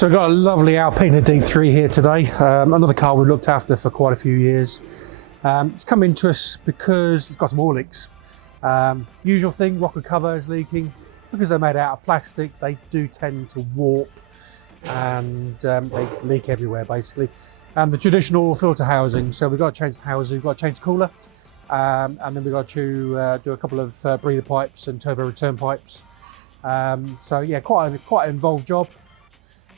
So I've got a lovely Alpina D3 here today, another car we've looked after for quite a few years. It's come into us because it's got some oil leaks. Usual thing, rocker cover is leaking. Because they're made out of plastic, they do tend to warp and they leak everywhere basically. And the traditional filter housing, so we've got to change the housing, we've got to change the cooler, and then we've got to do a couple of breather pipes and turbo return pipes. So yeah, quite an involved job,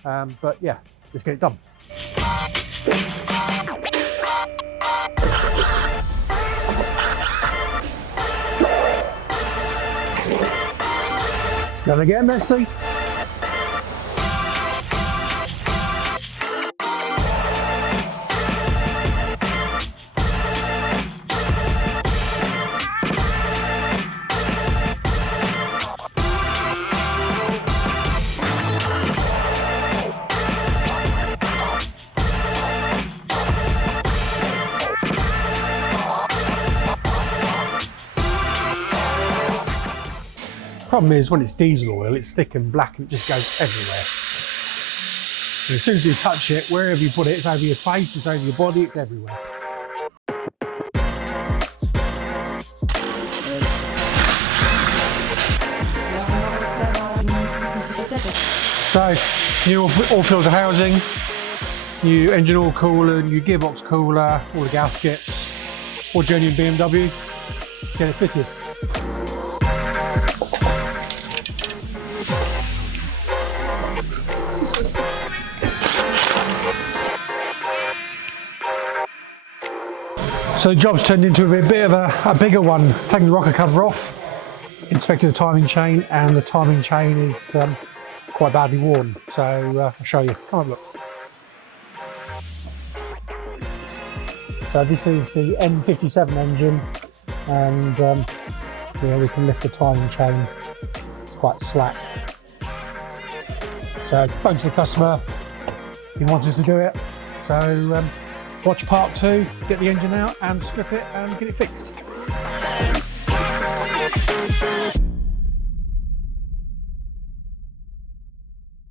but yeah, let's get it done. It's gonna get messy. Problem is, when it's diesel oil, it's thick and black and it just goes everywhere. And as soon as you touch it, wherever you put it, it's over your face, it's over your body, it's everywhere. So, new all filter housing, new engine oil cooler, new gearbox cooler, all the gaskets, all genuine BMW. Let's get it fitted. So the job's turned into a bit of a bigger one. Taking the rocker cover off, inspected the timing chain, and the timing chain is quite badly worn. So I'll show you. Come on, look. So this is the N57 engine, and yeah, we can lift the timing chain. It's quite slack. So spoke to the customer. He wants us to do it. So. Watch part 2, get the engine out and strip it and get it fixed.